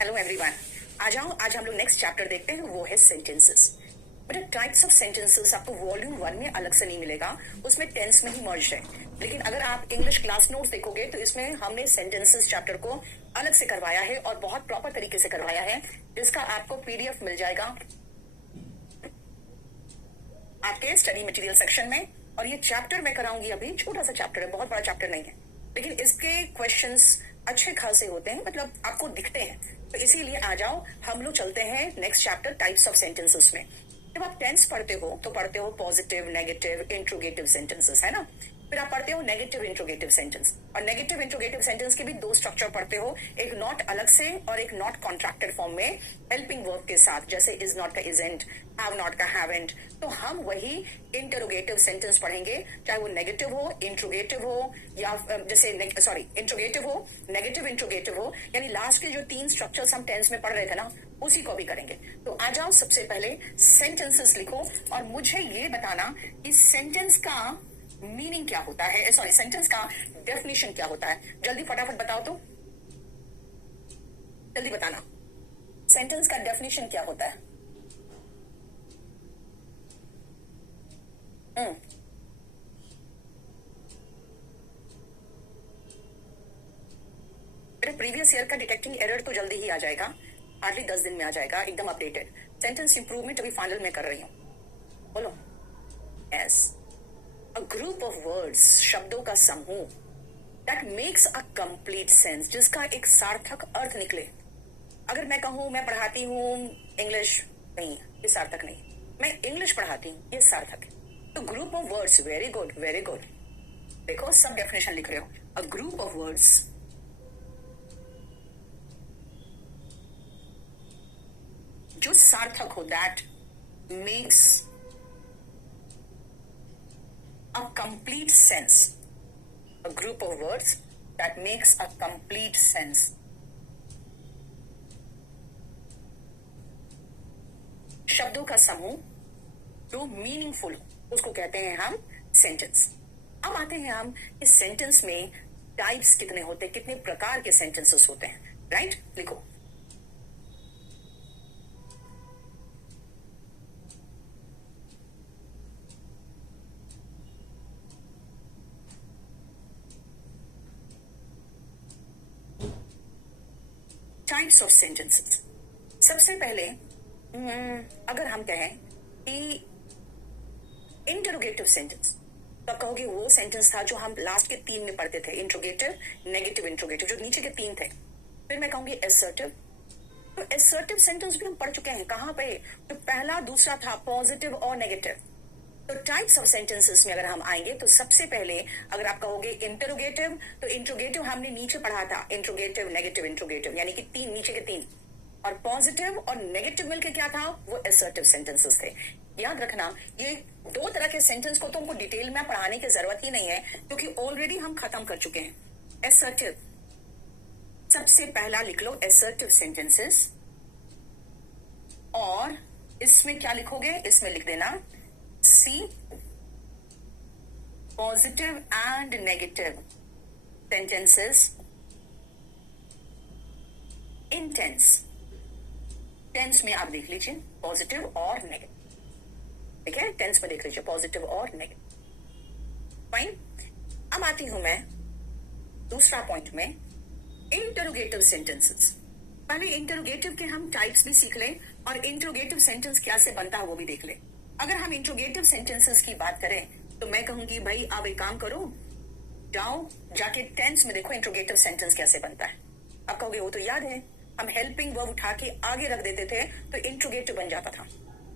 Hello everyone, आ जाओ। आज हम लोग नेक्स्ट चैप्टर देखते हैं, वो है सेंटेंसेस। बेटा टाइप्स ऑफ सेंटेंसेस आपको वॉल्यूम 1 में अलग से नहीं मिलेगा, उसमें टेंस में ही मर्ज है। लेकिन अगर आप इंग्लिश क्लास नोट्स देखोगे तो इसमें हमने सेंटेंसेस चैप्टर को अलग से करवाया है और बहुत प्रॉपर तरीके से करवाया है, जिसका आपको पीडीएफ मिल जाएगा आपके स्टडी मटेरियल सेक्शन में। और ये चैप्टर मैं कराऊंगी अभी, छोटा सा चैप्टर है, बहुत बड़ा चैप्टर नहीं है, लेकिन इसके क्वेश्चंस अच्छे खासे होते हैं, मतलब आपको दिखते हैं। तो इसीलिए आ जाओ, हम लोग चलते हैं next chapter types of sentences में। जब आप टेंस पढ़ते हो तो पढ़ते हो पॉजिटिव, नेगेटिव, इंट्रोगेटिव सेंटेंसेस, है ना। फिर आप पढ़ते हो नेगेटिव इंट्रोगेटिव सेंटेंस, और नेगेटिव इंट्रोगेटिव सेंटेंस के भी दो स्ट्रक्चर पढ़ते हो, एक नॉट अलग से और एक नॉट कॉन्ट्रैक्टेड फॉर्म में हेल्पिंग वर्ब के साथ, जैसे इज नॉट का इजंट, हैव नॉट का हैवेंट। तो हम वही इंटरोगेटिव सेंटेंस पढ़ेंगे, चाहे वो नेगेटिव हो, इंट्रोगेटिव हो, या जैसे इंट्रोगेटिव हो, नेगेटिव इंट्रोगेटिव हो, यानी लास्ट के जो 3 स्ट्रक्चर्स हम टेंस में पढ़ रहे थे ना, उसी को भी करेंगे। तो आ जाओ, सबसे पहले सेंटेंसेस लिखो और मुझे ये बताना कि सेंटेंस का मीनिंग क्या होता है, सेंटेंस का डेफिनेशन क्या होता है। जल्दी फटाफट बताओ, तो जल्दी बताना, सेंटेंस का डेफिनेशन क्या होता है। प्रीवियस ईयर का डिटेक्टिंग एरर तो जल्दी ही आ जाएगा, हार्डली 10 दिन में आ जाएगा, एकदम अपडेटेड। सेंटेंस इंप्रूवमेंट अभी फाइनल में कर रही हूँ, बोलो। Yes, a group of words, शब्दों का समूह, that makes a complete sense, जिसका एक सार्थक अर्थ निकले। अगर मैं कहूं मैं पढ़ाती हूँ इंग्लिश, नहीं, ये सार्थक नहीं। मैं इंग्लिश पढ़ाती हूँ, ये सार्थक है। तो group of words, very good very good. देखो सब डेफिनेशन लिख रहे हो। अ ग्रुप ऑफ वर्ड्स जो सार्थक हो, that makes a complete sense. A group of words that makes a complete sense. शब्दों का समूह जो मीनिंगफुल हो, उसको कहते हैं हम सेंटेंस। अब आते हैं हम इस सेंटेंस में टाइप्स कितने होते हैं, कितने प्रकार के सेंटेंसेस होते हैं, राइट। लिखो, टाइप्स ऑफ सेंटेंसेस। सबसे पहले अगर हम कहें कि इंटरोगेटिव सेंटेंस, तो कहोगे वो सेंटेंस था जो हम लास्ट के 3 में पढ़ते थे, इंट्रोगेटिव, नेगेटिव, इंट्रोगेटिव, जो नीचे के 3 थे। फिर मैं कहूंगी एसर्टिव। तो एसर्टिव सेंटेंस भी हम पढ़ चुके हैं, कहां पे, तो पहला दूसरा था पॉजिटिव और नेगेटिव। तो टाइप्स ऑफ सेंटेंसेस में अगर हम आएंगे तो सबसे पहले अगर आप कहोगे इंटरोगेटिव, तो इंट्रोगेटिव हमने नीचे पढ़ा था, इंट्रोगेटिव, नेगेटिव, इंट्रोगेटिव, यानी कि 3 नीचे के 3, और पॉजिटिव और नेगेटिव मिलके क्या था, वो असर्टिव सेंटेंसेस थे। याद रखना, ये 2 तरह के सेंटेंस को तो हमको डिटेल में पढ़ाने की जरूरत ही नहीं है, क्योंकि ऑलरेडी हम खत्म कर चुके हैं। असर्टिव, सबसे पहला लिख लो असर्टिव सेंटेंसेस, और इसमें क्या लिखोगे, इसमें लिख देना C, positive and negative sentences in tense। Tense में आप देख लीजिए पॉजिटिव और नेगेटिव, ठीक है, टेंस में देख लीजिए पॉजिटिव और नेगेटिव। फाइन। अब आती हूं मैं दूसरा पॉइंट में, इंटरोगेटिव सेंटेंसेस। पहले इंटरोगेटिव के हम टाइप्स भी सीख लें और इंटरोगेटिव सेंटेंस क्या से बनता है वो भी देख लें। अगर हम इंट्रोगेटिव सेंटेंसेस की बात करें तो मैं कहूंगी भाई आप एक काम करो, जाओ जाके टेंस में देखो इंट्रोगेटिव सेंटेंस कैसे बनता है। आप कहोगे वो तो याद है, हम हेल्पिंग वर्ब उठा के आगे रख देते थे तो इंट्रोगेटिव बन जाता था,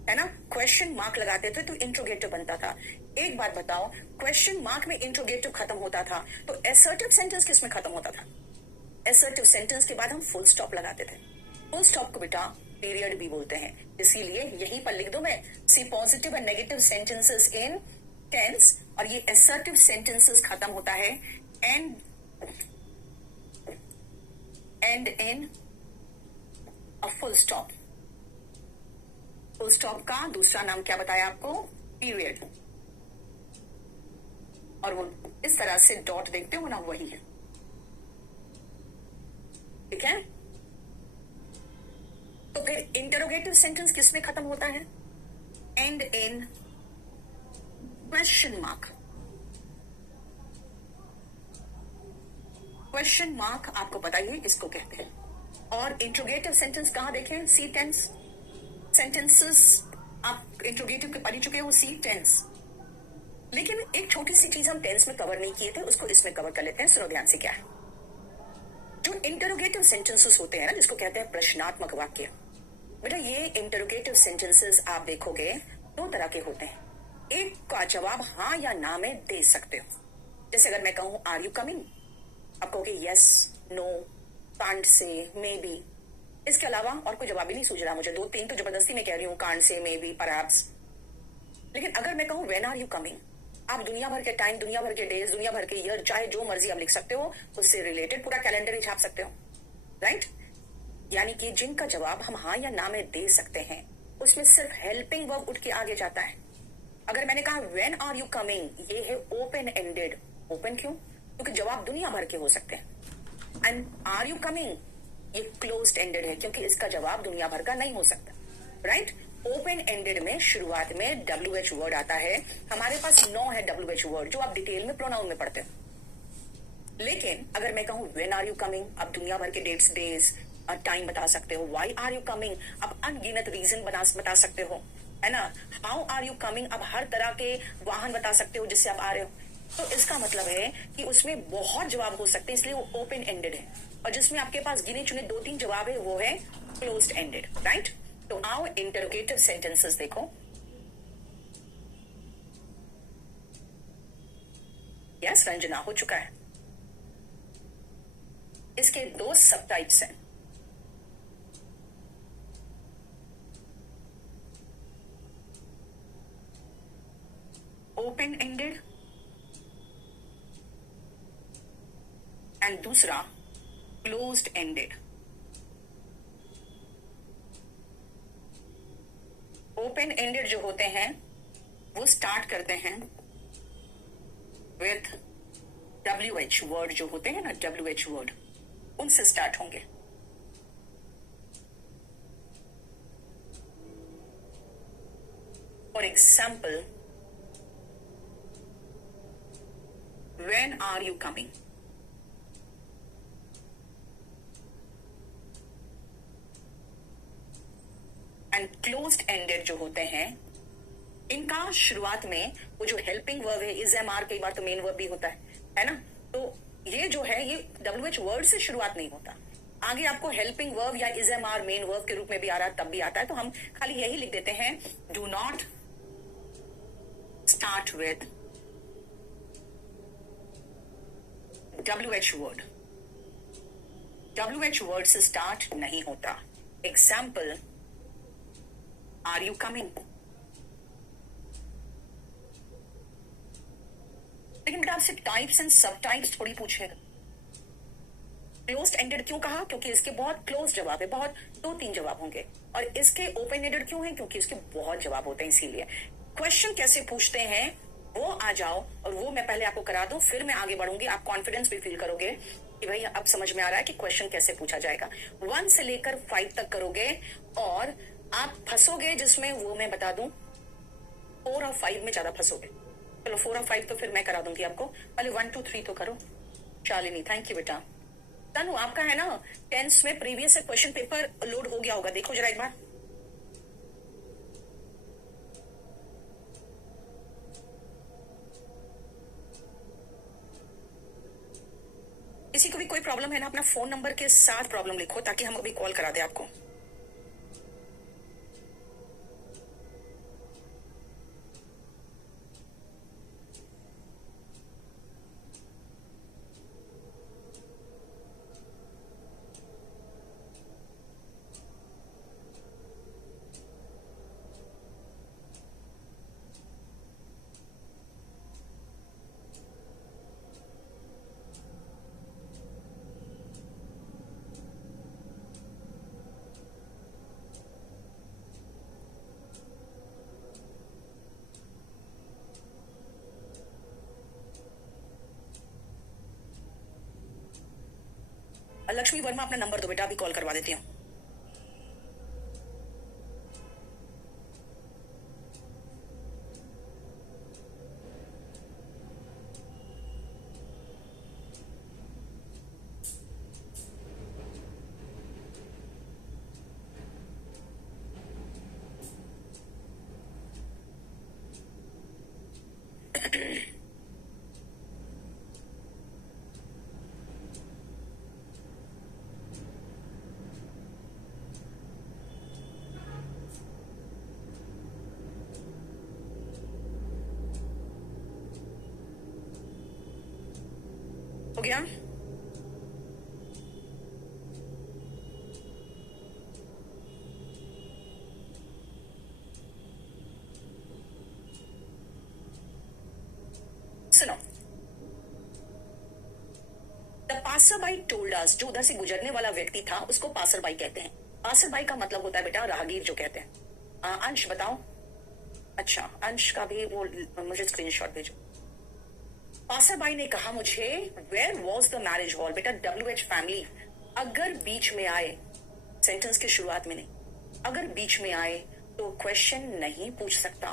है ना। क्वेश्चन मार्क लगाते थे तो इंट्रोगेटिव बनता था। एक बात बताओ, क्वेश्चन मार्क में इंट्रोगेटिव खत्म होता था तो असर्टिव सेंटेंस किसमें खत्म होता था, असर्टिव सेंटेंस के बाद हम फुल स्टॉप लगाते थे। फुल स्टॉप को बेटा पीरियड भी बोलते हैं, इसीलिए यहीं पर लिख दो मैं, see positive and negative sentences in tense, और ये असर्टिव सेंटेंसेस खत्म होता है and in a full stop. Full stop का दूसरा नाम क्या बताया आपको, पीरियड। और वो इस तरह से डॉट देखते हो ना, वही है, ठीक है। इंटरोगेटिव सेंटेंस किस में खत्म होता है? And in question mark. Question mark आपको पता ही है किसको कहते हैं। और इंट्रोगेटिव सेंटेंस कहां देखें? सी टेंस सेंटेंसेस आप इंट्रोगेटिव के पढ़ चुके हो, सी टेंस। लेकिन एक छोटी सी चीज हम टेंस में कवर नहीं किए थे, उसको इसमें कवर कर लेते हैं। सुनो ध्यान से, क्या है जो इंटरोगेटिव सेंटेंसेस होते हैं ना, जिसको कहते हैं प्रश्नात्मक वाक्य। बेटा ये इंटरोगेटिव सेंटेंसेस आप देखोगे दो तरह के होते हैं। एक का जवाब हाँ या ना में दे सकते हो। जैसे अगर मैं कहूं आर यू कमिंग, आप कहोगे yes, no, can't say, may be. इसके अलावा और कोई जवाब ही नहीं सूझ रहा मुझे। दो तीन तो जबरदस्ती मैं कह रही हूँ, can't say, may be, perhaps. लेकिन अगर मैं कहूं व्हेन आर यू कमिंग, आप दुनिया भर के टाइम, दुनिया भर के डेज, दुनिया भर के ईयर, चाहे जो मर्जी आप लिख सकते हो, उससे रिलेटेड पूरा कैलेंडर ही छाप सकते हो, राइट। यानी कि जिनका जवाब हम हाँ या ना में दे सकते हैं, उसमें सिर्फ हेल्पिंग वर्ब उठ के आगे जाता है। अगर मैंने कहा व्हेन आर यू कमिंग, ये है ओपन एंडेड। ओपन क्यों? क्योंकि जवाब दुनिया भर के हो सकते हैं। एंड आर यू कमिंग, ये क्लोज्ड एंडेड है, क्योंकि इसका जवाब दुनिया भर का नहीं हो सकता, राइट। ओपन एंडेड में शुरुआत में WH वर्ड आता है। हमारे पास 9 है WH वर्ड, जो आप डिटेल में प्रोनाउन में पढ़ते हो। लेकिन अगर मैं कहूं व्हेन आर यू कमिंग, आप दुनिया भर के डेट्स, डेज और टाइम बता सकते हो। व्हाई आर यू कमिंग, आप अनगिनत रीजन बता सकते हो, है ना। हाउ आर यू कमिंग, आप हर तरह के वाहन बता सकते हो जिससे आप आ रहे हो। तो इसका मतलब है कि उसमें बहुत जवाब हो सकते हैं, इसलिए वो ओपन एंडेड है। और जिसमें आपके पास गिने चुने 2-3 जवाब है, वो है क्लोज्ड एंडेड, राइट। तो आओ इंटरोगेटिव सेंटेंसेस देखो। यस, रंजना हो चुका है। इसके 2 सब टाइप्स हैं। ओपन एंडेड एंड दूसरा क्लोज्ड एंडेड। ओपन एंडेड जो होते हैं वो स्टार्ट करते हैं विथ WH वर्ड, जो होते हैं ना WH वर्ड, उनसे स्टार्ट होंगे। For example, when are you coming. And closed ended जो होते हैं, इनका शुरुआत में वो जो हेल्पिंग वर्ब है, इज, एम, आर, कई बार तो मेन वर्ब भी होता है ना। तो ये जो है ये WH वर्ड से शुरुआत नहीं होता। आगे आपको हेल्पिंग वर्ब या is, am, are, main verb के रूप में भी आ रहा है, तब भी आता है। तो हम खाली यही लिख देते हैं, do not start with WH word. WH word से स्टार्ट नहीं होता। Example, are you coming. लेकिन बेटा आपसे टाइप्स एंड सब टाइप्स थोड़ी पूछेगा। क्लोज्ड एंडेड क्यों कहा? क्योंकि इसके बहुत क्लोज जवाब है, बहुत 2-3 जवाब होंगे। और इसके ओपन एंडेड क्यों है? क्योंकि इसके बहुत जवाब होते हैं। इसीलिए क्वेश्चन कैसे पूछते हैं वो आ जाओ, और वो मैं पहले आपको करा दूं, फिर मैं आगे बढ़ूंगी। आप कॉन्फिडेंस भी फील करोगे कि भाई अब समझ में आ रहा है कि क्वेश्चन कैसे पूछा जाएगा। 1 से लेकर 5 तक करोगे और आप फंसोगे जिसमें, वो मैं बता दूं, 4 और 5 में ज्यादा फंसोगे। चलो 4 और 5 तो फिर मैं करा दूंगी आपको, पहले 1, 2, 3 तो करो। शालिनी, थैंक यू बेटा। तनु, आपका है ना टेंस में प्रीवियस क्वेश्चन पेपर लोड हो गया होगा, देखो जरा एक बार। किसी को भी कोई प्रॉब्लम है ना, अपना फोन नंबर के साथ प्रॉब्लम लिखो, ताकि हम अभी कॉल करा दे आपको। लक्ष्मी वर्मा, अपना नंबर दो बेटा, अभी कॉल करवा देती हूँ। गया? सुनो, the passer by told us, जो उधर से गुजरने वाला व्यक्ति था उसको पासर बाई कहते हैं। पासर बाई का मतलब होता है बेटा राहगीर जो कहते हैं। अंश बताओ। अच्छा, अंश का भी वो मुझे स्क्रीनशॉट भेजो। पासर बाई ने कहा मुझे, where was the marriage hall? बेटा WH फैमिली अगर बीच में आए, सेंटेंस की शुरुआत में नहीं, अगर बीच में आए तो क्वेश्चन नहीं पूछ सकता।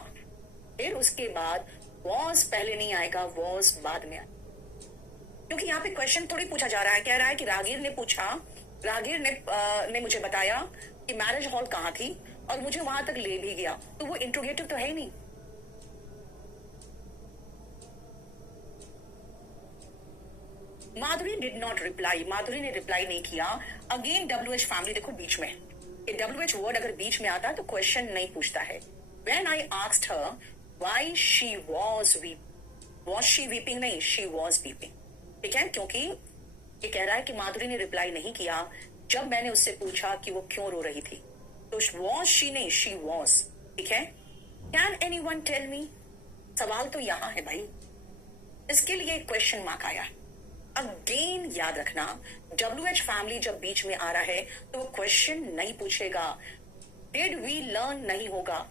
फिर उसके बाद वॉज पहले नहीं आएगा, वॉज बाद में आएगा, क्योंकि यहाँ पे क्वेश्चन थोड़ी पूछा जा रहा है। कह रहा है कि राहगीर ने पूछा, राहगीर ने मुझे बताया कि मैरिज हॉल कहाँ थी और मुझे वहां तक ले भी गया, तो वो इंट्रोगेटिव तो है ही नहीं। माधुरी डिड नॉट रिप्लाई, माधुरी ने रिप्लाई नहीं किया। अगेन WH फैमिली देखो बीच में, ये WH वर्ड अगर बीच में आता है तो क्वेश्चन नहीं पूछता है। When I asked her why she was she weeping? नहीं, she was weeping। ठीक है, क्योंकि ये कह रहा है कि माधुरी ने रिप्लाई नहीं किया जब मैंने उससे पूछा कि वो क्यों रो रही थी। तो was she नहीं, she was। ठीक है, Can anyone tell me? सवाल तो यहां है भाई, इसके लिए क्वेश्चन मार्क आया है। अगेन याद रखना, WH फैमिली जब बीच में आ रहा है तो वो क्वेश्चन नहीं पूछेगा। डिड वी लर्न नहीं होगा,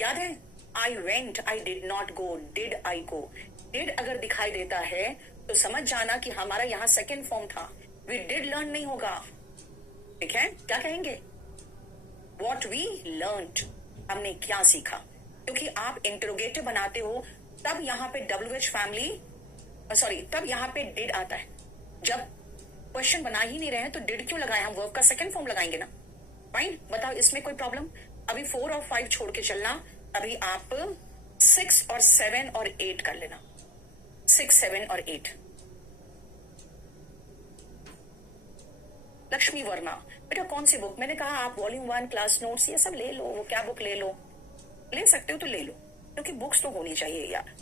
याद है? I went, I did not go, did I go. Did अगर दिखाई देता है तो समझ जाना कि हमारा यहाँ सेकेंड फॉर्म था। वी डिड लर्न नहीं होगा। ठीक है, क्या कहेंगे? वॉट वी लर्नड, हमने क्या सीखा। क्योंकि आप इंटरोगेटिव बनाते हो तब यहाँ पे WH फैमिली तब यहाँ पे डिड आता है। जब क्वेश्चन बना ही नहीं रहे हैं तो डिड क्यों लगाए? हम वर्ब का सेकंड फॉर्म लगाएंगे ना। फाइन, बताओ इसमें कोई प्रॉब्लम? अभी 4 और 5 छोड़ के चलना, अभी आप 6 और 7 और 8 कर लेना। 6, 7 और 8। लक्ष्मी वर्मा, बेटा कौन सी बुक? मैंने कहा आप वॉल्यूम 1 क्लास नोट्स ये सब ले लो, वो क्या बुक ले लो, ले सकते हो तो ले लो, क्योंकि बुक्स तो होनी चाहिए यार।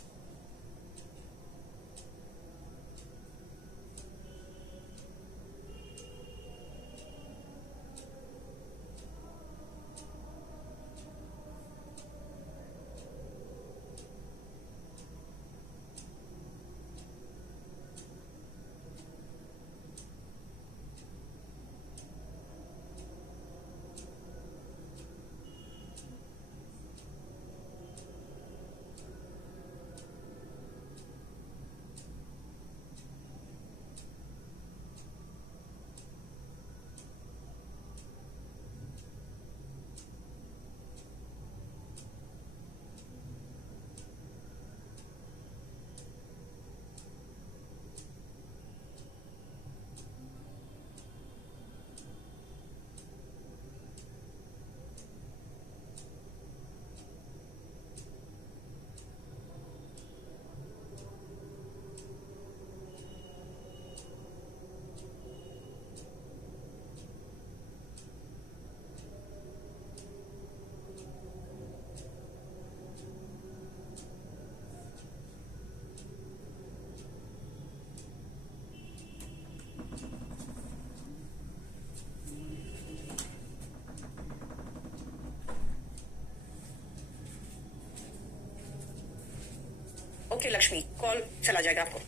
ओके लक्ष्मी, कॉल चला जाएगा आपको।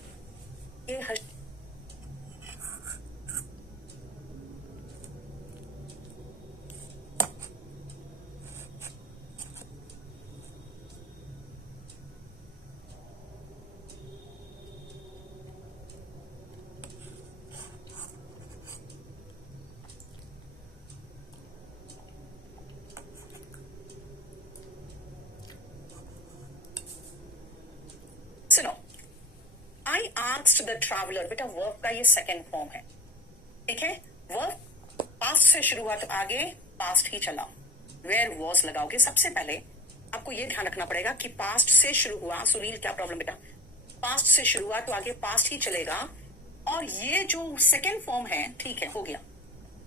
ये सुनो, आई आस्क्ड द ट्रैवलर, बेटा वर्ब का ये सेकेंड फॉर्म है। ठीक है, वर्ब पास्ट से शुरू हुआ तो आगे पास्ट ही चला। वेयर वॉज लगाओगे। सबसे पहले आपको ये ध्यान रखना पड़ेगा कि पास्ट से शुरू हुआ। सुनील क्या प्रॉब्लम बेटा? पास्ट से शुरू हुआ तो आगे पास्ट ही चलेगा। और ये जो सेकेंड फॉर्म है, ठीक है, हो गया,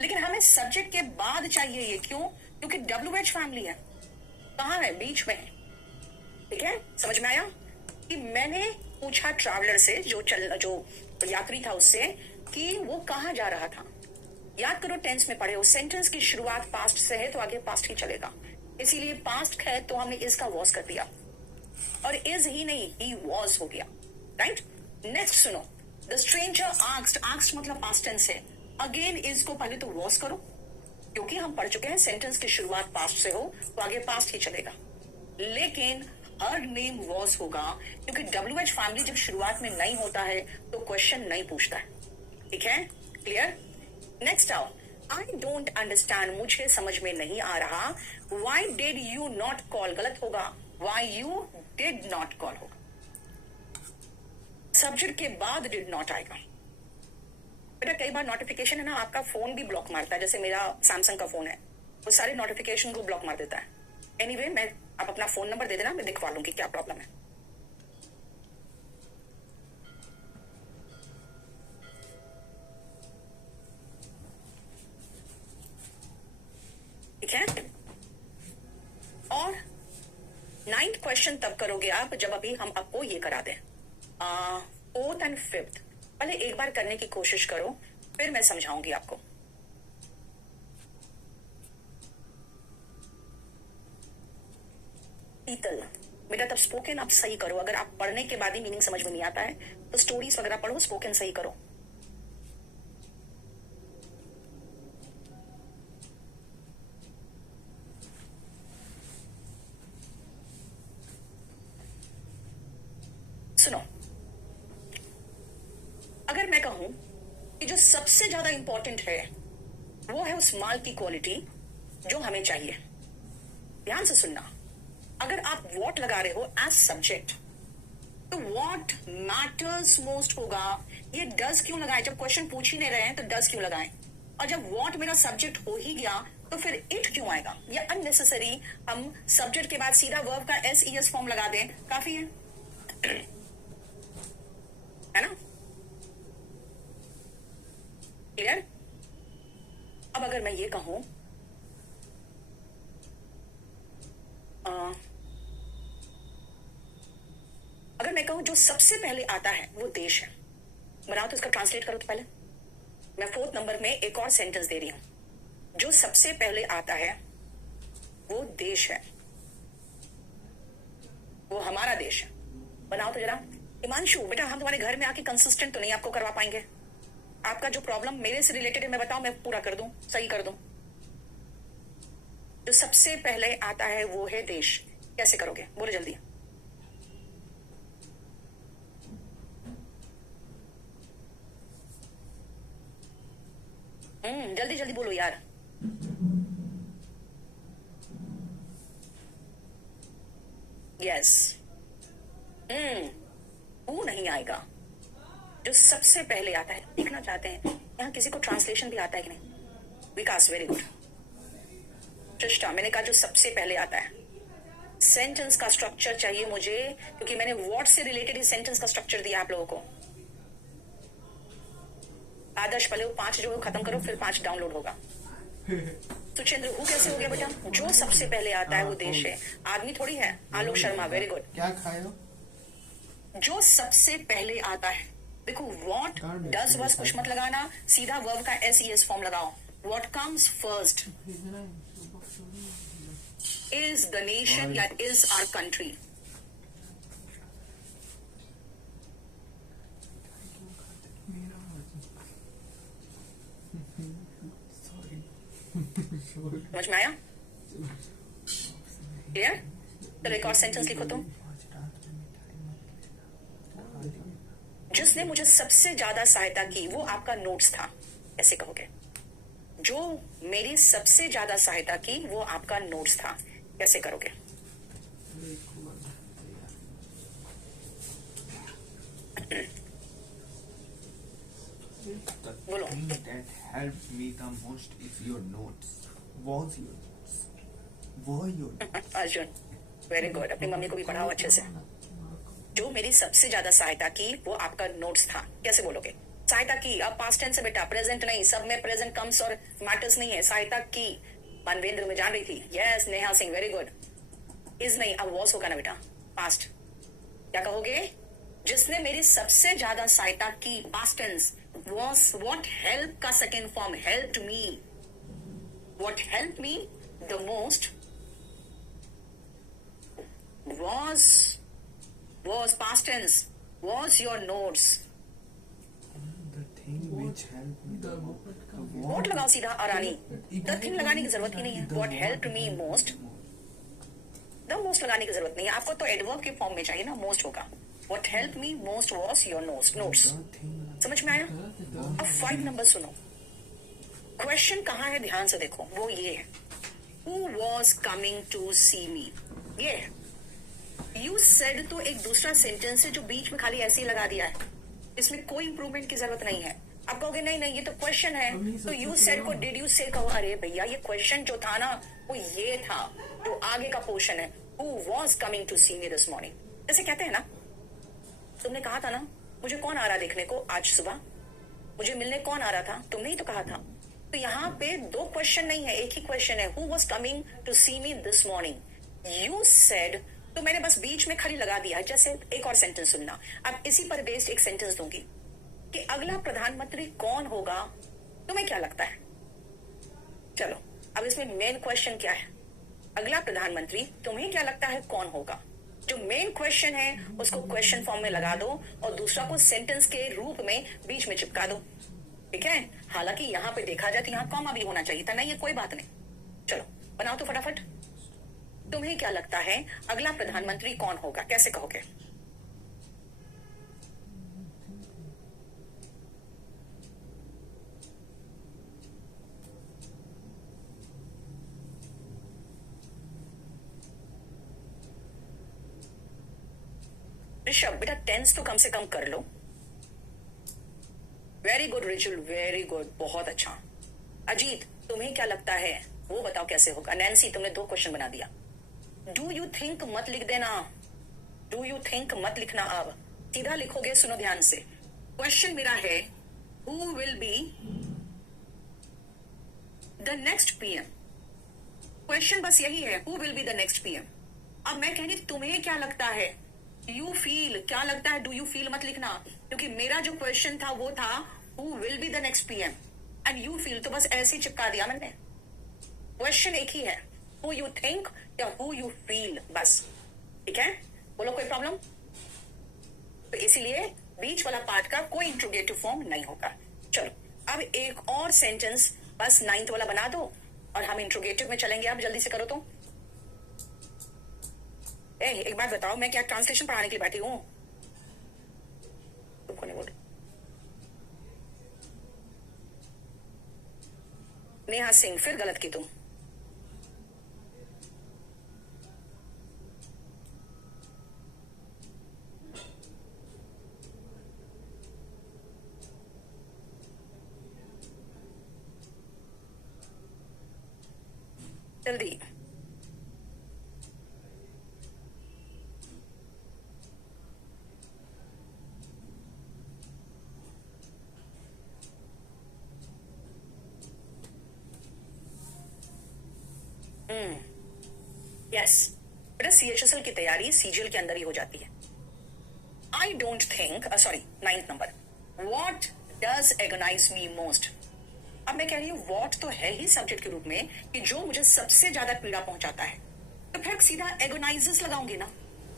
लेकिन हमें सब्जेक्ट के बाद चाहिए। ये क्यों? क्योंकि WH फैमिली है। कहाँ है? बीच में है। ठीक है, समझ में आया? कि मैंने पूछा ट्रैवलर से, जो यात्री था उससे कि वो कहाँ जा रहा था। याद करो टेंस में पढ़े हो, सेंटेंस की शुरुआत पास्ट से है तो आगे पास्ट ही चलेगा, इसीलिए पास्ट है तो हमने इज का वॉज कर दिया, और इज ही नहीं ही वॉज हो गया, राइट। नेक्स्ट सुनो, द स्ट्रेंजर आस्क्ड, आस्क्ड मतलब पास्ट टेंस है, अगेन इज को पहले तो वॉज करो, क्योंकि हम पढ़ चुके हैं सेंटेंस की शुरुआत पास्ट से हो तो आगे पास्ट ही चलेगा। लेकिन हर नेम वॉज होगा, क्योंकि WH फैमिली जब शुरुआत में नहीं होता है तो क्वेश्चन नहीं पूछता है, ठीक है, क्लियर। नेक्स्ट आओ, आई डोंट अंडरस्टैंड, मुझे समझ में नहीं आ रहा। Why did you not call, गलत होगा, why you did not call होगा, सब्जेक्ट के बाद डिड नॉट आएगा। बेटा कई बार नोटिफिकेशन है ना, आपका फोन भी ब्लॉक मारता है, जैसे मेरा सैमसंग का फोन है, वो सारे नोटिफिकेशन को ब्लॉक मार देता है। एनीवे मैं, आप अपना फोन नंबर दे देना, मैं दिखवा लूंगी क्या प्रॉब्लम है। ठीक है, और 9th क्वेश्चन तब करोगे आप जब अभी हम आपको ये करा दें। 4th एंड 5th पहले एक बार करने की कोशिश करो, फिर मैं समझाऊंगी आपको। शीतल बेटा तब स्पोकन आप सही करो, अगर आप पढ़ने के बाद ही मीनिंग समझ में नहीं आता है तो स्टोरीज वगैरह पढ़ो, स्पोकन सही करो। सुनो, अगर मैं कहूं कि जो सबसे ज्यादा इंपॉर्टेंट है वो है उस माल की क्वालिटी जो हमें चाहिए, ध्यान से सुनना। अगर आप वॉट लगा रहे हो एज सब्जेक्ट तो वॉट मैटर्स मोस्ट होगा। ये डज क्यों लगाए, जब क्वेश्चन पूछ ही नहीं रहे हैं तो डज क्यों लगाएं, और जब वॉट मेरा सब्जेक्ट हो ही गया तो फिर इट क्यों आएगा। या अननेसेसरी हम सब्जेक्ट के बाद सीधा वर्ब का SES फॉर्म लगा दें, काफी है है ना, क्लियर। अब अगर मैं ये कहूं अगर मैं कहूं जो सबसे पहले आता है वो देश है, बनाओ तो इसका ट्रांसलेट करो। तो पहले मैं 4th नंबर में एक और सेंटेंस दे रही हूं, जो सबसे पहले आता है वो देश है, वो हमारा देश है। बनाओ तो जरा। हिमांशु बेटा हम तुम्हारे घर में आके कंसिस्टेंट तो नहीं आपको करवा पाएंगे, आपका जो प्रॉब्लम मेरे से रिलेटेड है मैं बताऊं, मैं पूरा कर दूं, सही कर दूं। जो सबसे पहले आता है वो है देश, कैसे करोगे बोलो जल्दी। जल्दी जल्दी बोलो यार। यस, वो नहीं आएगा, जो सबसे पहले आता है। देखना चाहते हैं यहाँ किसी को ट्रांसलेशन भी आता है कि नहीं। विकास वेरी गुड। सृष्टा मैंने कहा जो सबसे पहले आता है। सेंटेंस का स्ट्रक्चर चाहिए मुझे, क्योंकि मैंने व्हाट से रिलेटेड ही सेंटेंस का स्ट्रक्चर दिया आप लोगों को। आदर्श पहले वो 5 जो खत्म करो, फिर 5 डाउनलोड होगा। सुचेंद्र हु कैसे हो गया बेटा, जो सबसे पहले आता है वो देश है, आदमी थोड़ी है। Alok Sharma very good. क्या खाए हो? जो सबसे पहले आता है, देखो व्हाट डज वॉज कुछ मत लगाना, सीधा वर्ब का SES फॉर्म लगाओ। What comes first, is the nation या इज आवर कंट्री। समझ में आया, क्लियर। चलो एक और सेंटेंस लिखो तुम। जिसने मुझे सबसे ज्यादा सहायता की वो आपका नोट्स था, ऐसे कहोगे। जो मेरी सबसे ज्यादा सहायता की वो आपका नोट्स था, कैसे करोगे। बोलो। That helped me the most is your notes. Was your notes? Were your notes? Arjun very good, अपनी मम्मी को भी पढ़ाओ अच्छे से। जो मेरी सबसे ज्यादा सहायता की वो आपका नोट्स था, कैसे बोलोगे। सहायता की, अब पास्ट टेंस है बेटा, प्रेजेंट नहीं, सब में प्रेजेंट कम्स और मैटर्स नहीं है। सहायता की मानवेंद्र में जान रही थी, yes. Neha Singh very good. Is नहीं, अब वॉज होगा ना बेटा, पास्ट। क्या कहोगे, जिसने मेरी सबसे ज्यादा सहायता की, past tense, was what help का second form, helped me, what helped me the most was past tense, was your notes. The thing which helped me the most. What लगाओ सीधा अरानी, the thing लगाने की जरूरत ही नहीं है. What helped me most, the most लगाने की जरूरत नहीं है. आपको तो एडवर्ब के फॉर्म में चाहिए ना, most होगा. What helped me most was your notes. समझ में आया? अब 5 नंबर सुनो. क्वेश्चन कहाँ है, ध्यान से देखो. वो ये है, Who was coming to see me? ये है. You said तो एक दूसरा सेंटेंस है जो बीच में खाली ऐसे ही लगा दिया है. इसमें कोई इंप्रूवमेंट की जरूरत नहीं है. आप कहोगे नहीं नहीं ये तो क्वेश्चन है, तो you said को did you say कहो. अरे भैया ये क्वेश्चन जो था ना वो ये था, जो आगे का पोर्शन है. Who was coming to see me this morning? जैसे कहते हैं ना, तुमने कहा था ना मुझे कौन आ रहा देखने को आज सुबह, मुझे मिलने कौन आ रहा था, तुमने ही तो कहा था. तो यहाँ पे 2 क्वेश्चन नहीं है, एक ही क्वेश्चन है. Who was coming to see me this morning? You said, तो मैंने बस बीच में खाली लगा दिया. जैसे एक और सेंटेंस सुनना. अब इसी पर बेस्ड एक सेंटेंस दूंगी कि अगला प्रधानमंत्री कौन होगा, तुम्हें क्या लगता है. चलो अब इसमें मेन क्वेश्चन क्या है, अगला प्रधानमंत्री तुम्हें क्या लगता है कौन होगा. जो मेन क्वेश्चन है उसको क्वेश्चन फॉर्म में लगा दो और दूसरा को सेंटेंस के रूप में बीच में चिपका दो. ठीक है. हालांकि यहाँ पे देखा जाए तो यहाँ कॉमा भी होना चाहिए था. नहीं, ये कोई बात नहीं. चलो बनाओ तो फटाफट. तुम्हें क्या लगता है अगला प्रधानमंत्री कौन होगा, कैसे कहोगे. ऋषभ बेटा टेंस तो कम से कम कर लो. Very good ritual, very good, बहुत अच्छा. अजीत तुम्हें क्या लगता है वो बताओ कैसे होगा. नैन्सी तुमने 2 क्वेश्चन बना दिया. डू यू थिंक मत लिख देना, डू यू थिंक मत लिखना. अब सीधा लिखोगे, सुनो ध्यान से. क्वेश्चन मेरा है who will be the next PM. Question बस यही है, who will be the next PM. अब मैं कहनी तुम्हें क्या लगता है, यू फील, क्या लगता है, डू यू फील मत लिखना, क्योंकि मेरा जो क्वेश्चन था वो था who will be the next PM and you feel, तो बस ऐसे ही चिपका दिया मैंने. क्वेश्चन एक ही है, हु यू थिंक या हु यू फील, बस. ठीक है, बोलो कोई प्रॉब्लम. तो इसीलिए बीच वाला पार्ट का कोई इंट्रोगेटिव फॉर्म नहीं होगा. चलो अब एक और सेंटेंस बस 9th वाला बना दो और हम इंट्रोगेटिव में चलेंगे. आप जल्दी से करो तो. एक बात बताओ, मैं क्या ट्रांसलेशन पढ़ाने के लिए बैठी हूं? तुमको नहीं बोल. नेहा सिंह, फिर गलत की तुम. जल्दी. यस बेटा, CHSL की तैयारी सीजीएल के अंदर ही हो जाती है. I don't think, sorry 9th number, what does agonise me most. अब मैं कह रही हूँ वॉट तो है ही सब्जेक्ट के रूप में कि जो मुझे सबसे ज्यादा पीड़ा पहुंचाता है, तो फिर सीधा एगोनाइजेस लगाऊंगी ना.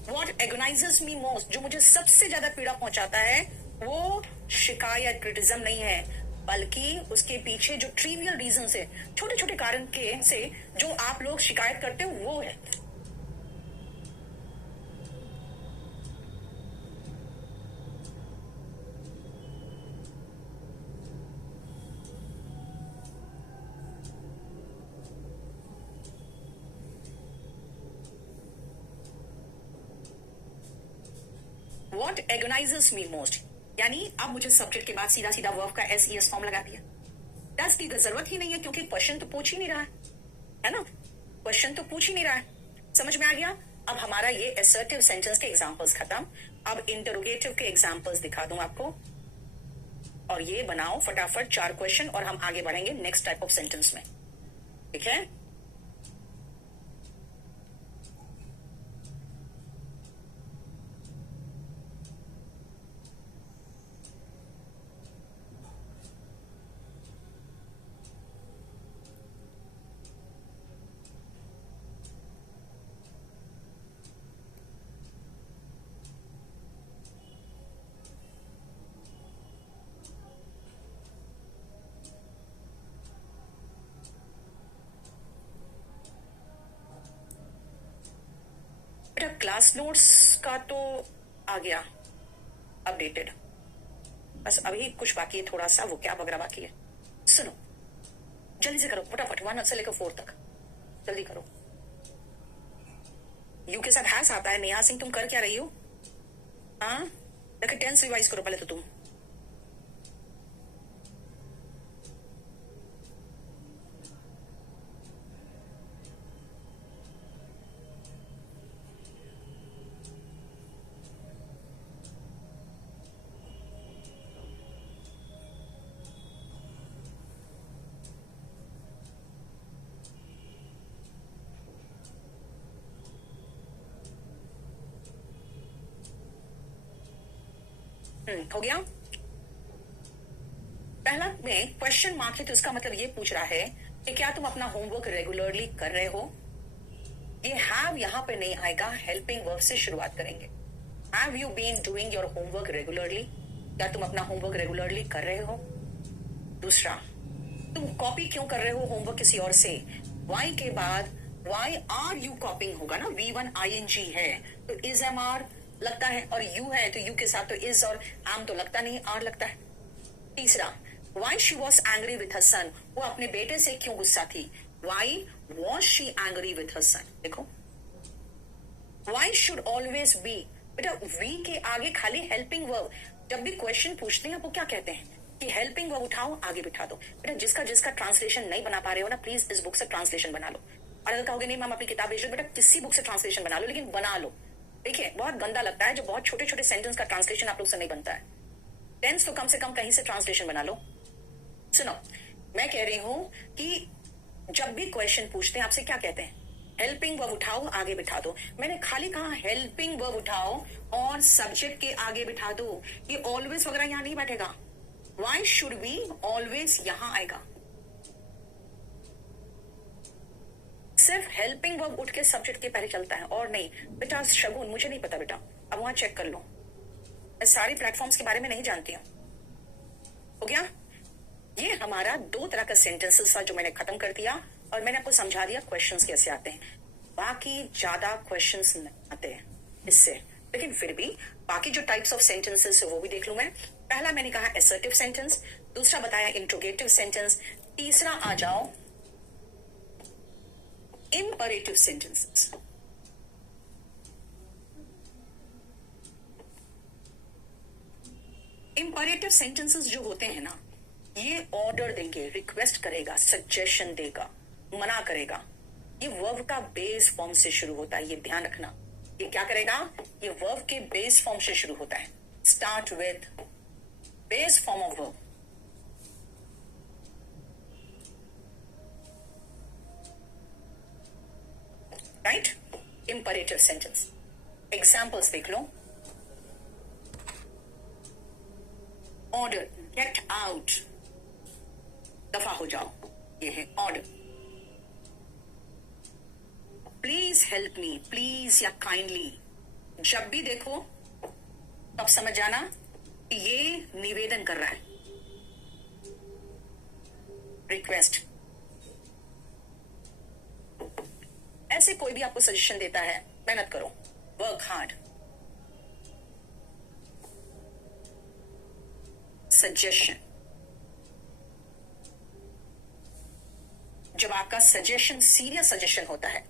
वॉट एगोनाइजेस मी मोस्ट, जो मुझे सबसे ज्यादा पीड़ा पहुंचाता है, वो शिकायत, क्रिटिज्म नहीं है, बल्कि उसके पीछे जो ट्रिवियल रीजन है, छोटे छोटे कारण के से जो आप लोग शिकायत करते हो वो है. What agonizes me most, यानी अब मुझे सब्जेक्ट के बाद सीधा सीधा वर्ब का SES फॉर्म लगा दिया. डस की जरूरत ही नहीं है क्योंकि क्वेश्चन तो पूछ ही नहीं रहा है ना. क्वेश्चन तो पूछ ही नहीं रहा है. समझ में आ गया. अब हमारा ये असर्टिव सेंटेंस के एग्जांपल्स खत्म. अब इंटरोगेटिव के एग्जांपल्स दिखा दूं आपको, और ये बनाओ फटाफट 4 क्वेश्चन और हम आगे बढ़ेंगे नेक्स्ट टाइप ऑफ सेंटेंस में. ठीक है. बेटा क्लास नोट्स का तो आ गया अपडेटेड, बस अभी कुछ बाकी है, थोड़ा सा वो क्या वगैरह बाकी है। सुनो जल्दी से करो फटाफट, 1 से लेकर 4 तक जल्दी करो। यू के साथ हैस आता है। नेहा सिंह तुम कर क्या रही हो? हाँ लेकिन टेंस रिवाइज करो पहले तो तुम। हो गया। पहला में क्वेश्चन मार्क है तो इसका मतलब ये पूछ रहा है कि क्या तुम अपना होमवर्क रेगुलरली कर रहे हो। ये हैव यहां पे नहीं आएगा, हेल्पिंग वर्ब से शुरुआत करेंगे। Have you been doing your homework regularly, क्या तुम अपना होमवर्क रेगुलरली कर रहे हो। दूसरा, तुम कॉपी क्यों कर रहे हो होमवर्क किसी और से। वाई के बाद वाई आर यू कॉपिंग होगा ना, V1 ING है तो इज एम आर लगता है, और यू है तो यू के साथ तो इज और एम तो लगता नहीं, आर लगता है। तीसरा, why she was angry with her son, वो अपने बेटे से क्यों गुस्सा थी। Why was she angry with her son. देखो वाई शुड ऑलवेज बी, बेटा वी के आगे खाली हेल्पिंग वर्ब। जब भी क्वेश्चन पूछते हैं आपको क्या कहते हैं कि हेल्पिंग वर्ब उठाओ आगे बिठा दो। बेटा जिसका जिसका ट्रांसलेशन नहीं बना पा रहे हो ना, प्लीज इस बुक से ट्रांसलेशन बना लो। और अगर कहोगे नहीं मैम अपनी किताब भेज दो, बेटा किसी बुक से ट्रांसलेशन बना लो, लेकिन बना लो। देखिए बहुत गंदा लगता है जब बहुत छोटे छोटे सेंटेंस का ट्रांसलेशन आप लोग से नहीं बनता है। टेंस तो कम से कम कहीं से ट्रांसलेशन बना लो। सुनो मैं कह रही हूं कि जब भी क्वेश्चन पूछते हैं आपसे क्या कहते हैं, हेल्पिंग वर्ब उठाओ आगे बिठा दो। मैंने खाली कहा हेल्पिंग वर्ब उठाओ और सब्जेक्ट के आगे बिठा दो। ये ऑलवेज वगैरह यहां नहीं बैठेगा। वाई शुड बी ऑलवेज यहां आएगा। सिर्फ हेल्पिंग वर्ब उठ के सब्जेक्ट के पहले चलता है और नहीं। बेटा शगुन मुझे नहीं पता बेटा, अब वहां चेक कर लो, मैं सारी प्लेटफॉर्म्स के बारे में नहीं जानती हूँ। हो गया। ये हमारा 2 तरह का सेंटेंसेस था जो मैंने खत्म कर दिया और मैंने आपको समझा दिया क्वेश्चंस कैसे आते हैं। बाकी ज्यादा क्वेश्चंस नहीं आते हैं इससे, लेकिन फिर भी बाकी जो टाइप्स ऑफ सेंटेंसेस है वो भी देख लूं मैं। पहला मैंने कहा असर्टिव सेंटेंस, दूसरा बताया इंट्रोगेटिव सेंटेंस, तीसरा आ जाओ imperative sentences। imperative sentences जो होते हैं ना, ये ऑर्डर देंगे, रिक्वेस्ट करेगा, सजेशन देगा, मना करेगा। ये वर्ब का बेस फॉर्म से शुरू होता है, ये ध्यान रखना। ये क्या करेगा, ये वर्ब के बेस फॉर्म से शुरू होता है। Start with base form of verb. Right, imperative sentence. Examples देख लो। ऑर्डर, गेट आउट, दफा हो जाओ, ये है order. Please help me, please या काइंडली, जब भी देखो तब समझ जाना कि ये निवेदन कर रहा है, रिक्वेस्ट। ऐसे कोई भी आपको सजेशन देता है, मेहनत करो, वर्क हार्ड। सजेशन, जब आपका सजेशन सीरियस सजेशन होता है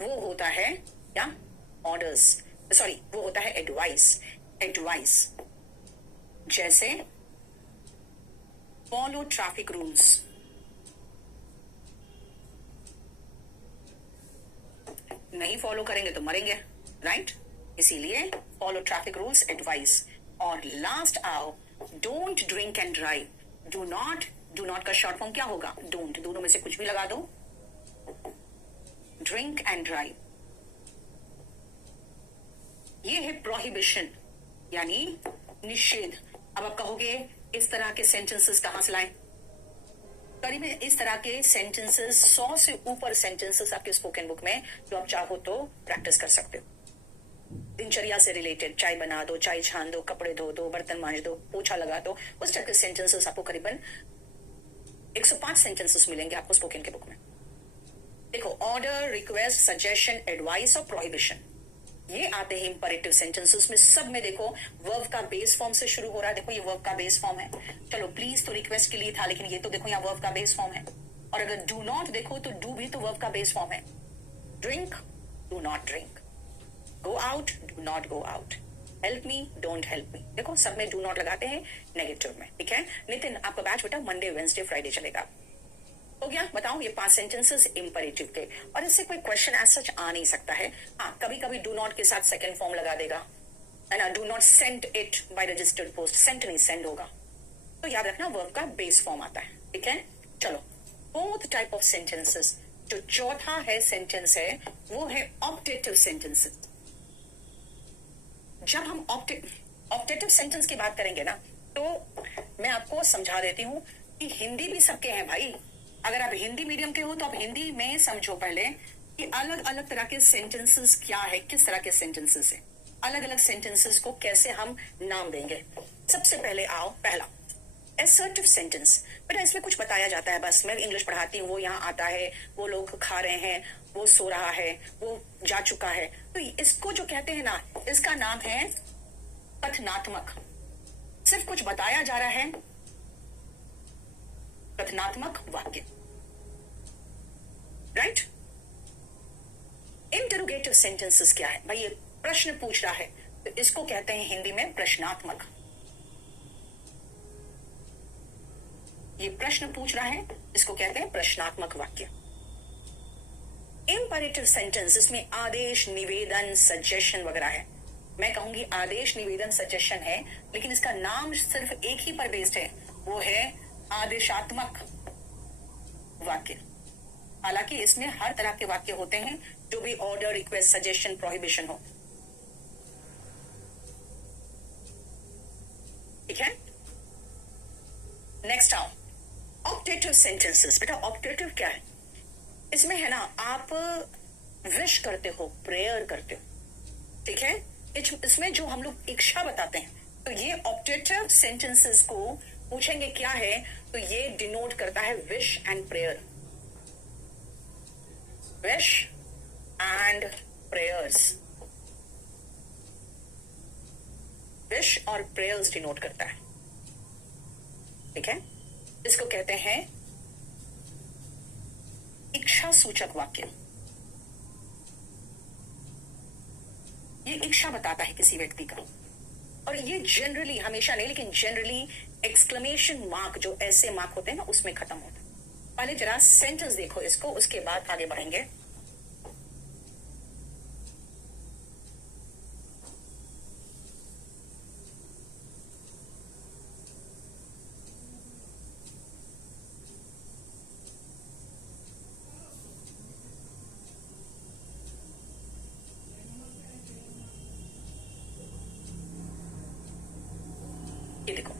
वो होता है क्या, ऑर्डर्स, सॉरी वो होता है एडवाइस। एडवाइस जैसे फॉलो ट्रैफिक रूल्स, नहीं फॉलो करेंगे तो मरेंगे, राइट। इसीलिए फॉलो ट्रैफिक रूल्स, एडवाइस। और लास्ट आओ, don't drink and drive. Do not का शॉर्ट फॉर्म क्या होगा, डोंट, दोनों में से कुछ भी लगा दो। ड्रिंक एंड ड्राइव, ये है प्रोहिबिशन यानी निषेध। अब आप कहोगे इस तरह के सेंटेंसेस कहां से लाएं। करीब इस तरह के सेंटेंसेस 100 से ऊपर सेंटेंसेस आपके स्पोकन बुक में जो आप चाहो तो प्रैक्टिस कर सकते हो। दिनचर्या से रिलेटेड, चाय बना दो, चाय छान दो, कपड़े धो दो, बर्तन मांज दो, पोछा लगा दो, उस तरह के सेंटेंसेस आपको करीबन 105 सेंटेंसेस मिलेंगे आपको स्पोकन के बुक में। देखो, ऑर्डर, रिक्वेस्ट, सजेशन, एडवाइस और प्रोहिबिशन, ये आते हैं इंपरेटिव सेंटेंसेस में। सब में देखो वर्ब का बेस फॉर्म से शुरू हो रहा है। देखो ये वर्ब का बेस फॉर्म है। चलो प्लीज तो रिक्वेस्ट के लिए था, लेकिन ये तो देखो यहाँ वर्ब का बेस फॉर्म है। और अगर डू नॉट देखो तो डू भी तो वर्ब का बेस फॉर्म है। Drink, do not drink. Go out, do not go out. Help me, don't help me. देखो सब में डू नॉट लगाते हैं नेगेटिव में। ठीक है नितिन, आपका बैच बेटा मंडे वेंसडे फ्राइडे चलेगा। हो गया? बताओ ये 5 सेंटेंसेस इंपरेटिव के, और इससे कोई क्वेश्चन एज सच आ नहीं सकता है। हाँ, कभी कभी डू नॉट के साथ सेकंड फॉर्म लगा देगा, है ना। Do not send it by registered post, send नहीं सेंड होगा। तो याद रखना वर्ब का बेस फॉर्म आता है। ठीक है चलो, फोर्थ टाइप ऑफ सेंटेंसेस, जो चौथा है सेंटेंस है, वो है ऑप्टेटिव सेंटेंसेस। जब हम ऑप्टेटिव सेंटेंस की बात करेंगे ना, तो मैं आपको समझा देती हूं कि हिंदी भी सबके हैं भाई। अगर आप हिंदी मीडियम के हो तो आप हिंदी में समझो पहले कि अलग अलग तरह के सेंटेंसेस क्या है, किस तरह के सेंटेंसेस है, अलग अलग सेंटेंसेस को कैसे हम नाम देंगे। सबसे पहले आओ, पहला असर्टिव सेंटेंस। बेटा इसमें कुछ बताया जाता है, बस मैं इंग्लिश पढ़ाती हूँ, वो यहाँ आता है, वो लोग खा रहे हैं, वो सो रहा है, वो जा चुका है। तो इसको जो कहते हैं ना, इसका नाम है कथनात्मक। सिर्फ कुछ बताया जा रहा है, कथनात्मक वाक्य। राइट? इंटरोगेटिव सेंटेंसेस क्या है भाई? ये प्रश्न पूछ रहा है, तो इसको कहते हैं हिंदी में प्रश्नात्मक। ये प्रश्न पूछ रहा है, इसको कहते हैं प्रश्नात्मक वाक्य। इंपरेटिव सेंटेंस, इसमें आदेश, निवेदन, सजेशन वगैरह है। मैं कहूंगी आदेश, निवेदन, सजेशन है, लेकिन इसका नाम सिर्फ एक ही पर बेस्ड है, वो है आदेशात्मक वाक्य। हालांकि इसमें हर तरह के वाक्य होते हैं, जो भी ऑर्डर, रिक्वेस्ट, सजेशन, प्रोहिबिशन हो। ठीक है, नेक्स्ट आओ, ऑप्टेटिव सेंटेंसेस। बेटा ऑप्टेटिव क्या है? इसमें है ना, आप विश करते हो, प्रेयर करते हो। ठीक है, इसमें जो हम लोग इच्छा बताते हैं, तो ये ऑप्टेटिव सेंटेंसेस को पूछेंगे क्या है, तो ये डिनोट करता है wish and prayer. Wish and prayers, wish और प्रेयर्स डिनोट करता है। ठीक है, इसको कहते हैं इच्छा सूचक वाक्य। ये इच्छा बताता है किसी व्यक्ति का, और ये जनरली, हमेशा नहीं लेकिन जनरली एक्सक्लेमेशन मार्क, जो ऐसे मार्क होते हैं ना, उसमें खत्म होता है। पहले जरा सेंटेंस देखो इसको, उसके बाद आगे बढ़ेंगे। ये देखो,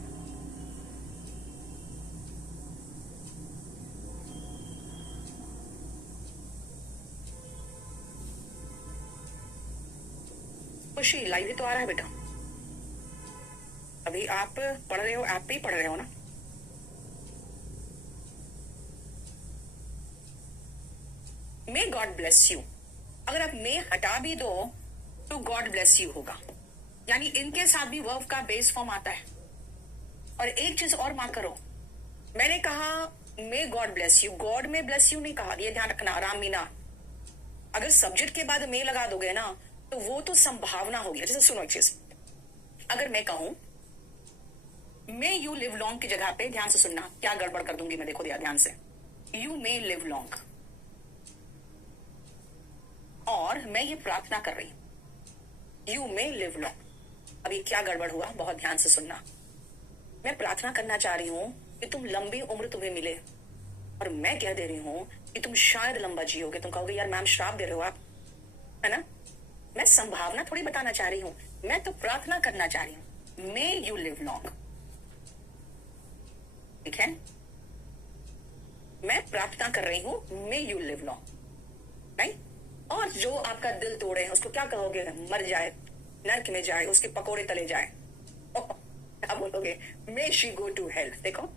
खुशी लाइव ही तो आ रहा है बेटा। अभी आप पढ़ रहे हो, ऐप पे ही पढ़ रहे हो ना? मे गॉड ब्लेस यू, अगर आप मे हटा भी दो तो गॉड ब्लेस यू होगा, यानी इनके साथ भी वर्ब का बेस फॉर्म आता है। और एक चीज और मार्क करो, मैंने कहा may God bless you, God में ब्लेस यू नहीं कहा, ये ध्यान रखना। राम मीना, अगर सब्जेक्ट के बाद मे लगा दोगे ना, तो वो तो संभावना होगी। जैसे सुनो एक चीज, अगर मैं कहूं मे यू लिव लॉन्ग की जगह पे, ध्यान से सुनना, क्या गड़बड़ कर दूंगी मैं, देखो ध्यान से, यू मे लिव लॉन्ग, और मैं ये प्रार्थना कर रही हूं, यू मे लिव लॉन्ग। अभी क्या गड़बड़ हुआ, बहुत ध्यान से सुनना। मैं प्रार्थना करना चाह रही हूं कि तुम लंबी उम्र तुम्हें मिले, और मैं कह दे रही हूं कि तुम शायद लंबा जियोगे। तुम कहोगे यार मैम श्राप दे रहे हो आप, है ना? मैं संभावना थोड़ी बताना चाह रही हूं, मैं तो प्रार्थना करना चाह रही हूं, मे यू लिव लॉन्ग। ठीक है, मैं प्रार्थना कर रही हूं, may you live long, right? और जो आपका दिल तोड़े हैं उसको क्या कहोगे? मर जाए, नर्क में जाए, उसके पकोड़े तले जाए। क्या बोलोगे? मे शी गो टू हेल। देखो,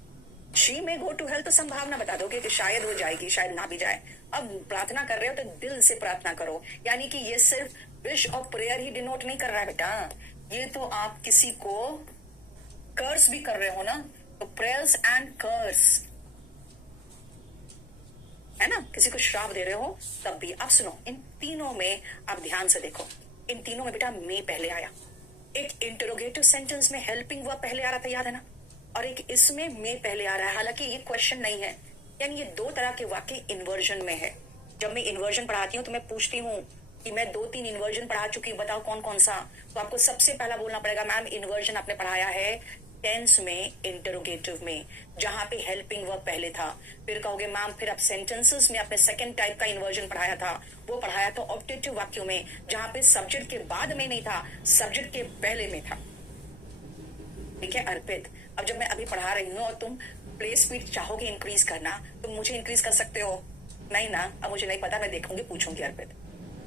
शी में गो टू हेल, तो संभावना बता दोगे कि शायद हो जाएगी, शायद ना भी जाए। अब प्रार्थना कर रहे हो तो दिल से प्रार्थना करो, यानी कि ये सिर्फ विश और प्रेयर ही डिनोट नहीं कर रहा है बेटा, ये तो आप किसी को कर्स भी कर रहे हो ना, तो प्रेयर्स एंड कर्स है ना, किसी को श्राप दे रहे हो तब भी। आप सुनो, इन तीनों में आप ध्यान से देखो, इन तीनों में बेटा मे पहले आया। एक इंटरोगेटिव सेंटेंस में हेल्पिंग वर्ब पहले आ रहा था, याद है ना, और एक इसमें मे पहले आ रहा है। हालांकि ये क्वेश्चन नहीं है, यानी ये दो तरह के वाक्य इन्वर्जन में है। जब मैं इन्वर्जन पढ़ाती हूँ तो मैं पूछती हूँ कि मैं 2-3 इन्वर्जन पढ़ा चुकी हूँ, बताओ कौन कौन सा। तो आपको सबसे पहला बोलना पड़ेगा मैम इन्वर्जन आपने पढ़ाया है टेंस में, इंटरोगेटिव में, जहां पे हेल्पिंग वर्ब पहले था। फिर कहोगे मैम फिर आप सेंटेंसेस में आपने सेकंड टाइप का इन्वर्जन पढ़ाया था, वो पढ़ाया था ऑब्जेक्टिव वाक्यों में, जहां पे सब्जेक्ट के बाद में नहीं था, सब्जेक्ट के पहले में था। ठीक है अर्पित, अब जब मैं अभी पढ़ा रही हूँ और तुम प्ले स्पीड चाहोगे इंक्रीज करना, तुम मुझे इंक्रीज कर सकते हो? नहीं ना, अब मुझे नहीं पता, मैं देखूंगी पूछूंगी। अर्पित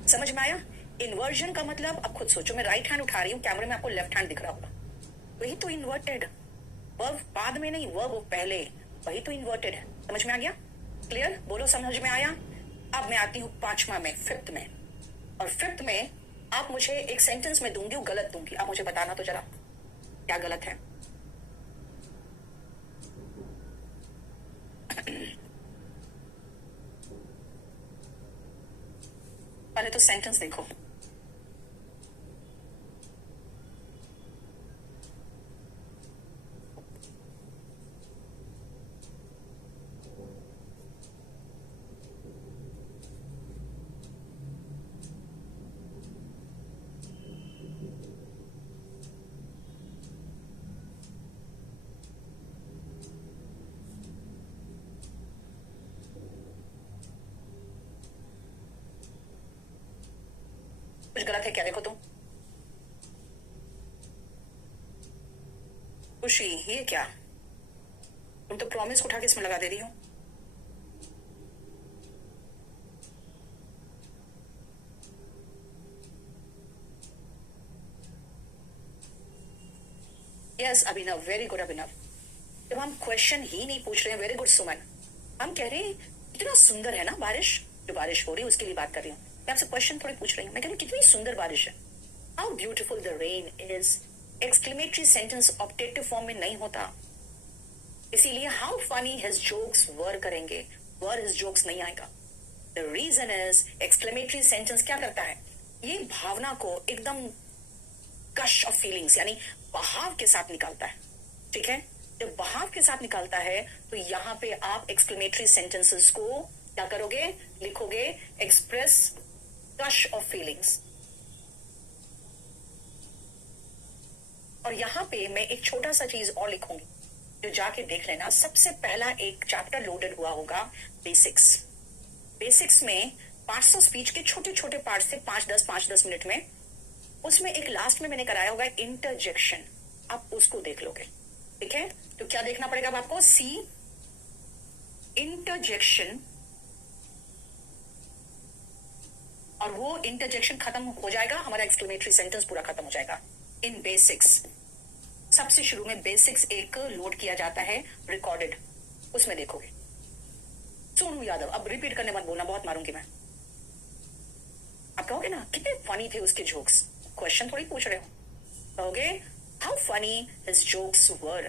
समझ में आया? इन्वर्जन का मतलब अब खुद सोचो, मैं राइट हैंड उठा रही हूँ, कैमरे में आपको लेफ्ट हैंड दिख रहा होगा, वही तो इन्वर्टेड। वर्ब बाद में नहीं, वर्ब पहले, वही तो इन्वर्टेड है। समझ में आ गया? क्लियर? बोलो समझ में आया? अब मैं आती हूँ पांचवा में, फिफ्थ में। और फिफ्थ में आप मुझे एक सेंटेंस में दूंगी, वो गलत दूंगी, आप मुझे बताना तो जरा क्या गलत है। पहले तो सेंटेंस देखो। कुछ गलत है क्या? देखो तुम। खुशी, ये क्या? तुम तो प्रॉमिस उठा के इसमें लगा दे रही हो। यस अभिनव, वेरी गुड अभिनव। जब हम क्वेश्चन ही नहीं पूछ रहे हैं, वेरी गुड सुमन, हम कह रहे हैं कितना सुंदर है ना बारिश, जो बारिश हो रही है उसके लिए बात कर रही हूँ मैं, आपसे क्वेश्चन थोड़ी पूछ रही हूँ। मैं कह रही हूँ कितनी सुंदर बारिश है, how beautiful the rain is. Exclamatory sentence objective form में नहीं होता, इसीलिए how funny his jokes were करेंगे, वर हिज जोक्स नहीं आएगा। The reason is exclamatory sentence क्या करता है, ये भावना को एकदम कश ऑफ फीलिंग्स यानी बहाव के साथ निकालता है। ठीक है, जब बहाव के साथ निकालता है तो यहां पे आप एक्सक्लेमेटरी सेंटेंसेस को क्या करोगे, लिखोगे एक्सप्रेस कश ऑफ फीलिंग्स। और यहां पे मैं एक छोटा सा चीज और लिखूंगी, जो जाके देख लेना। सबसे पहला एक चैप्टर लोडेड हुआ होगा बेसिक्स। बेसिक्स में 500 स्पीच के छोटे छोटे पार्ट थे, 5-10 मिनट में। उसमें एक लास्ट में मैंने कराया होगा इंटरजेक्शन, आप उसको देख लोगे। ठीक है, तो क्या देखना पड़ेगा अब आपको, सी इंटरजेक्शन, और वो इंटरजेक्शन खत्म हो जाएगा, हमारा एक्सक्लेमेटरी सेंटेंस पूरा खत्म हो जाएगा। इन बेसिक्स सबसे शुरू में बेसिक्स एक लोड किया जाता है रिकॉर्डेड, उसमें देखोगे। सोनू यादव, अब रिपीट करने मत बोलना, बहुत मारूंगी मैं। आप कहोगे ना कितने फनी थे उसके जोक्स, क्वेश्चन थोड़ी पूछ रहे हो। कहोगे how funny his jokes were,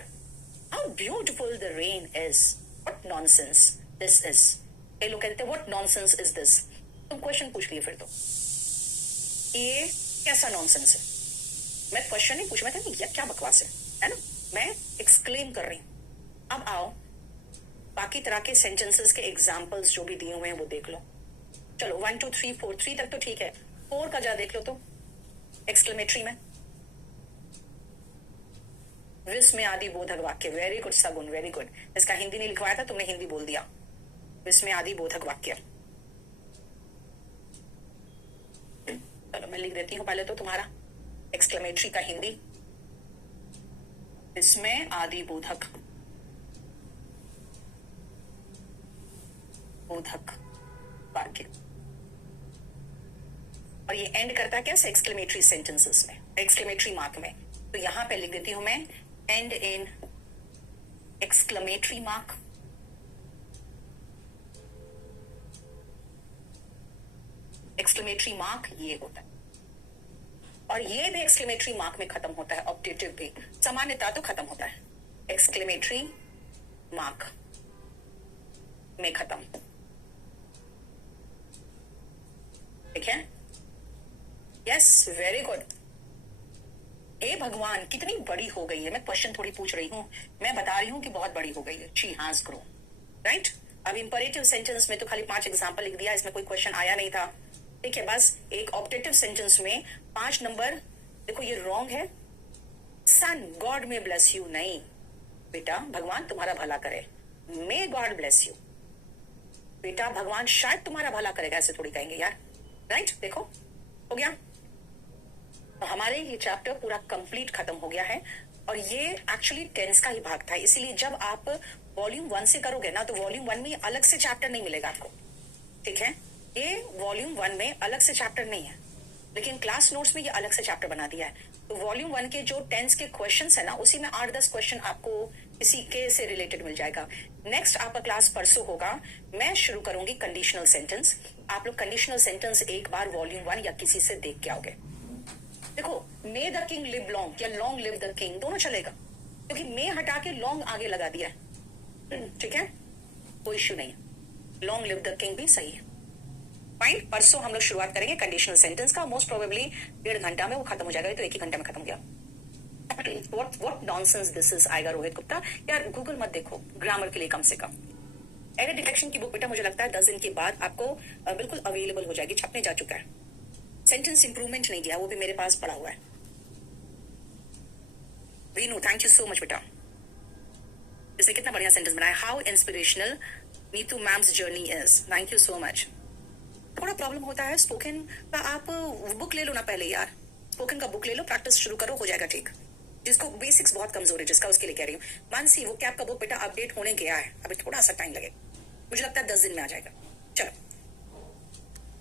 how beautiful the rain is, what nonsense this is. ये लोग कहते हैं व्हाट नॉनसेंस इज दिस, तुम क्वेश्चन पूछ लिए फिर तो, ये कैसा नॉनसेंस है। मैं क्वेश्चन नहीं पूछ, मैं कहती ये क्या बकवास है ना, मैं एक्सक्लेम कर रही हूं। अब आओ बाकी तरह के सेंटेंसेस के एग्जाम्पल्स जो भी दिए हुए हैं वो देख लो। चलो 1 2 3 4, 3 तक तो ठीक है, 4 का जा देख लो तो, एक्सक्लेमेटरी में विस्मय आदि बोधक वाक्य। वेरी गुड सगुन, वेरी गुड। इसका हिंदी नहीं लिखवाया था, तुमने हिंदी बोल दिया। विस्मय आदि बोधक वाक्य, चलो मैं लिख देती हूं पहले तो तुम्हारा एक्सक्लेमेटरी का हिंदी, विस्मय आदि बोधक, बोधक वाक्य। और ये एंड करता है कैसे, एक्सक्लेमेटरी सेंटेंसेस में, एक्सक्लेमेटरी मार्क में। तो यहां पे लिख देती हूं मैं and in exclamatory mark. Exclamatory mark ये होता है। और ये भी एक्सक्लेमेटरी मार्क में खत्म होता है, ऑब्जेक्टिव भी सामान्यता तो खत्म होता है, एक्सक्लेमेटरी मार्क में खत्म। ठीक है, यस, वेरी गुड। हे भगवान कितनी बड़ी हो गई है, मैं क्वेश्चन थोड़ी पूछ रही हूँ, मैं बता रही हूँ कि बहुत बड़ी हो गई है, शी हैज ग्रोन, राइट। अब इंपरेटिव सेंटेंस में तो खाली 5 एग्जाम्पल लिख दिया, इसमें कोई क्वेश्चन आया नहीं था। ठीक है, बस एक ऑब्जेक्टिव सेंटेंस में 5 नंबर, देखो ये रॉन्ग है, सन गॉड में ब्लेस यू, नहीं बेटा भगवान तुम्हारा भला करे, मे गॉड ब्लेस यू, बेटा भगवान शायद तुम्हारा भला करेगा, ऐसे थोड़ी कहेंगे यार, राइट। देखो हो गया, तो हमारे ये चैप्टर पूरा कंप्लीट खत्म हो गया है, और ये एक्चुअली टेंस का ही भाग था, इसीलिए जब आप वॉल्यूम 1 से करोगे ना, तो वॉल्यूम 1 में अलग से चैप्टर नहीं मिलेगा आपको। ठीक है, ये वॉल्यूम 1 में अलग से चैप्टर नहीं है, लेकिन क्लास नोट्स में ये अलग से चैप्टर बना दिया है। तो वॉल्यूम 1 के जो टेंस के क्वेश्चंस है ना, उसी में 8-10 क्वेश्चन आपको इसी के से रिलेटेड मिल जाएगा। नेक्स्ट आपका क्लास परसों होगा, मैं शुरू करूंगी कंडीशनल सेंटेंस। आप लोग कंडीशनल सेंटेंस एक बार वॉल्यूम 1 या किसी से देख के आओगे। देखो, मे द किंग लिव लॉन्ग या लॉन्ग लिव द किंग दोनों चलेगा, क्योंकि मे हटा के लॉन्ग आगे लगा दिया है। ठीक है, कोई इश्यू नहीं है, लॉन्ग लिव द किंग भी सही है। फाइन, परसों हम लोग शुरुआत करेंगे कंडीशनल सेंटेंस का, मोस्ट प्रोबेबली 1.5 घंटा में वो खत्म हो जाएगा, तो 1 ही घंटे में खत्म हो गया। What nonsense this is आएगा रोहित गुप्ता, यार गूगल मत देखो ग्रामर के लिए कम से कम। एरर डिटेक्शन की बुक बेटा मुझे लगता है 10 दिन के बाद आपको बिल्कुल अवेलेबल हो जाएगी, छपने जा चुका है। सेंटेंस इंप्रूवमेंट नहीं दिया, वो भी मेरे पास पड़ा हुआ है। Vinu thank you so much बेटा, इसने कितना बढ़िया सेंटेंस बनाया, how inspirational Neetu ma'am's journey is, thank you so much. थोड़ा प्रॉब्लम होता है स्पोकन का, आप बुक ले लो ना पहले यार, स्पोकन का बुक ले लो, प्रैक्टिस शुरू करो, हो जाएगा ठीक। जिसको बेसिक्स बहुत कमजोर है जिसका, उसके लिए कह रही हूँ। मानसी वो कैप का बुक बेटा अपडेट होने गया है, अभी थोड़ा सा टाइम लगेगा, मुझे लगता है 10 दिन में आ जाएगा। चलो